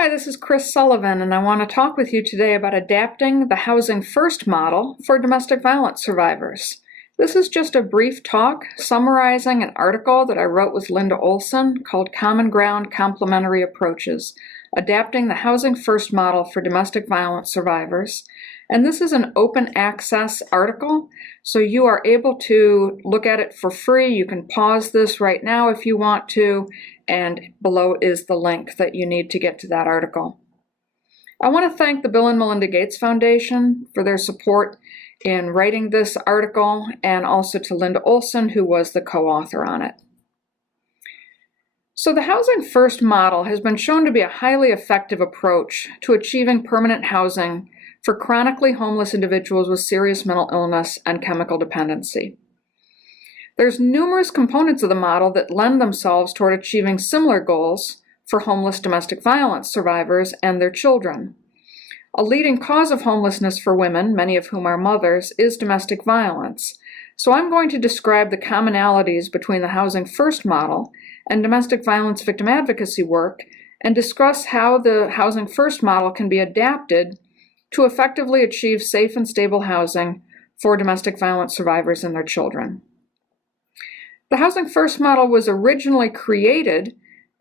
Hi, this is Cris Sullivan, and I want to talk with you today about adapting the Housing First model for domestic violence survivors. This is just a brief talk summarizing an article that I wrote with Linda Olsen called Common Ground Complementary Approaches, Adapting the Housing First Model for Domestic Violence Survivors. And this is an open access article, so you are able to look at it for free. You can pause this right now if you want to, and below is the link that you need to get to that article. I want to thank the Bill and Melinda Gates Foundation for their support in writing this article, and also to Linda Olsen, who was the co-author on it. So the Housing First model has been shown to be a highly effective approach to achieving permanent housing for chronically homeless individuals with serious mental illness and chemical dependency. There's numerous components of the model that lend themselves toward achieving similar goals for homeless domestic violence survivors and their children. A leading cause of homelessness for women, many of whom are mothers, is domestic violence. So I'm going to describe the commonalities between the Housing First model and domestic violence victim advocacy work, and discuss how the Housing First model can be adapted to effectively achieve safe and stable housing for domestic violence survivors and their children. The Housing First model was originally created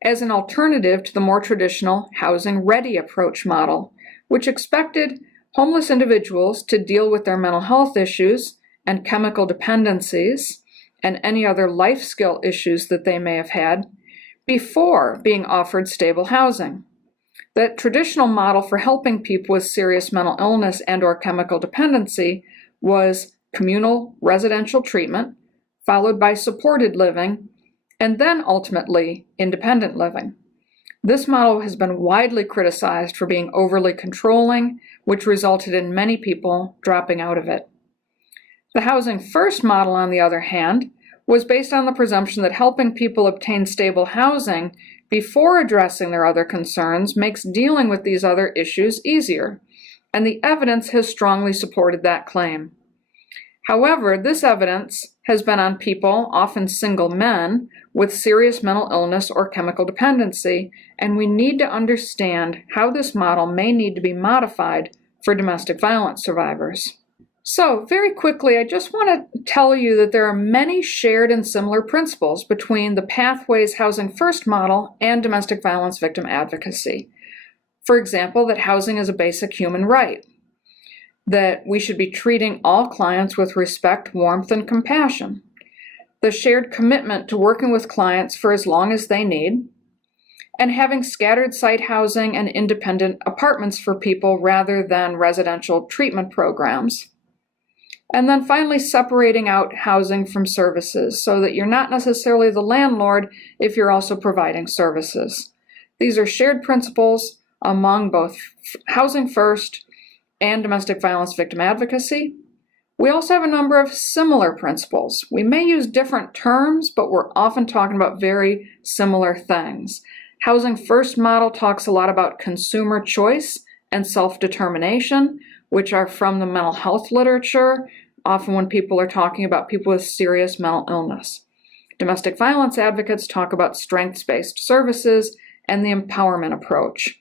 as an alternative to the more traditional Housing Ready approach model, which expected homeless individuals to deal with their mental health issues and chemical dependencies and any other life skill issues that they may have had before being offered stable housing. The traditional model for helping people with serious mental illness and/or chemical dependency was communal residential treatment, followed by supported living, and then ultimately independent living. This model has been widely criticized for being overly controlling, which resulted in many people dropping out of it. The Housing First model, on the other hand, was based on the presumption that helping people obtain stable housing before addressing their other concerns makes dealing with these other issues easier, and the evidence has strongly supported that claim. However, this evidence has been on people, often single men, with serious mental illness or chemical dependency, and we need to understand how this model may need to be modified for domestic violence survivors. So, very quickly, I just want to tell you that there are many shared and similar principles between the Pathways Housing First model and domestic violence victim advocacy. For example, that housing is a basic human right, that we should be treating all clients with respect, warmth, and compassion, the shared commitment to working with clients for as long as they need, and having scattered site housing and independent apartments for people rather than residential treatment programs. And then finally, separating out housing from services so that you're not necessarily the landlord if you're also providing services. These are shared principles among both Housing First and domestic violence victim advocacy. We also have a number of similar principles. We may use different terms, but we're often talking about very similar things. Housing First model talks a lot about consumer choice and self-determination, which are from the mental health literature, often when people are talking about people with serious mental illness. Domestic violence advocates talk about strengths-based services and the empowerment approach.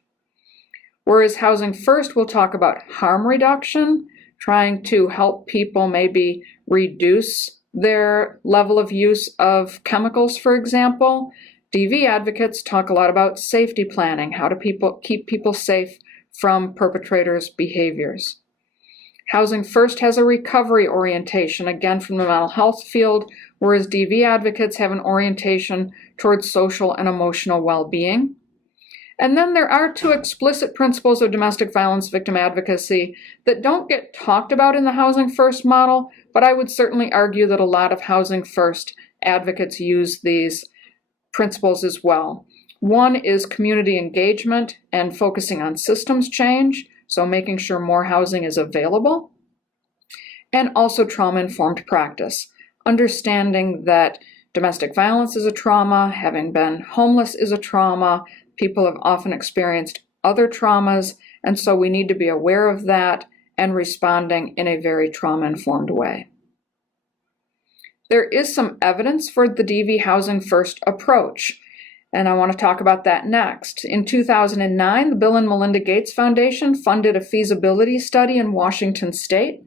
Whereas Housing First will talk about harm reduction, trying to help people maybe reduce their level of use of chemicals, for example. DV advocates talk a lot about safety planning, how to keep people safe from perpetrators' behaviors. Housing First has a recovery orientation, again from the mental health field, whereas DV advocates have an orientation towards social and emotional well-being. And then there are two explicit principles of domestic violence victim advocacy that don't get talked about in the Housing First model, but I would certainly argue that a lot of Housing First advocates use these principles as well. One is community engagement and focusing on systems change, so making sure more housing is available, and also trauma-informed practice, understanding that domestic violence is a trauma, having been homeless is a trauma, people have often experienced other traumas, and so we need to be aware of that and responding in a very trauma-informed way. There is some evidence for the DV Housing First approach, and I want to talk about that next. In 2009, the Bill and Melinda Gates Foundation funded a feasibility study in Washington State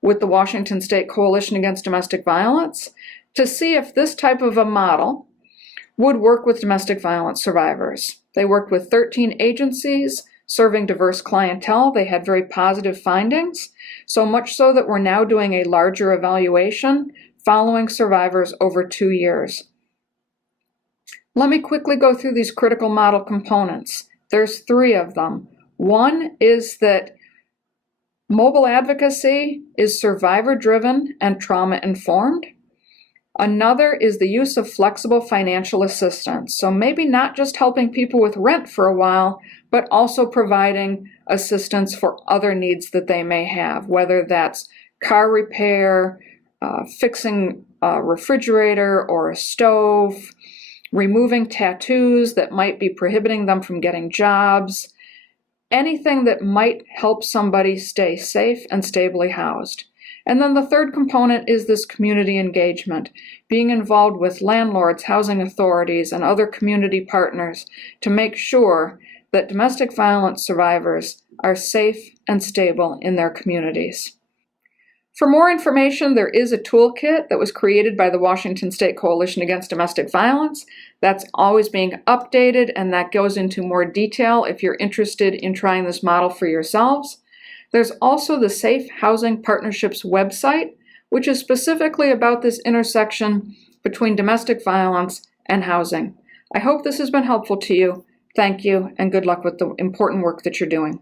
with the Washington State Coalition Against Domestic Violence to see if this type of a model would work with domestic violence survivors. They worked with 13 agencies serving diverse clientele. They had very positive findings, so much so that we're now doing a larger evaluation following survivors over 2 years. Let me quickly go through these critical model components. There's 3 of them. One is that mobile advocacy is survivor-driven and trauma-informed. Another is the use of flexible financial assistance. So maybe not just helping people with rent for a while, but also providing assistance for other needs that they may have, whether that's car repair, fixing a refrigerator or a stove, removing tattoos that might be prohibiting them from getting jobs, anything that might help somebody stay safe and stably housed. And then the third component is this community engagement, being involved with landlords, housing authorities, and other community partners to make sure that domestic violence survivors are safe and stable in their communities. For more information, there is a toolkit that was created by the Washington State Coalition Against Domestic Violence. That's always being updated, and that goes into more detail if you're interested in trying this model for yourselves. There's also the Safe Housing Partnerships website, which is specifically about this intersection between domestic violence and housing. I hope this has been helpful to you. Thank you, and good luck with the important work that you're doing.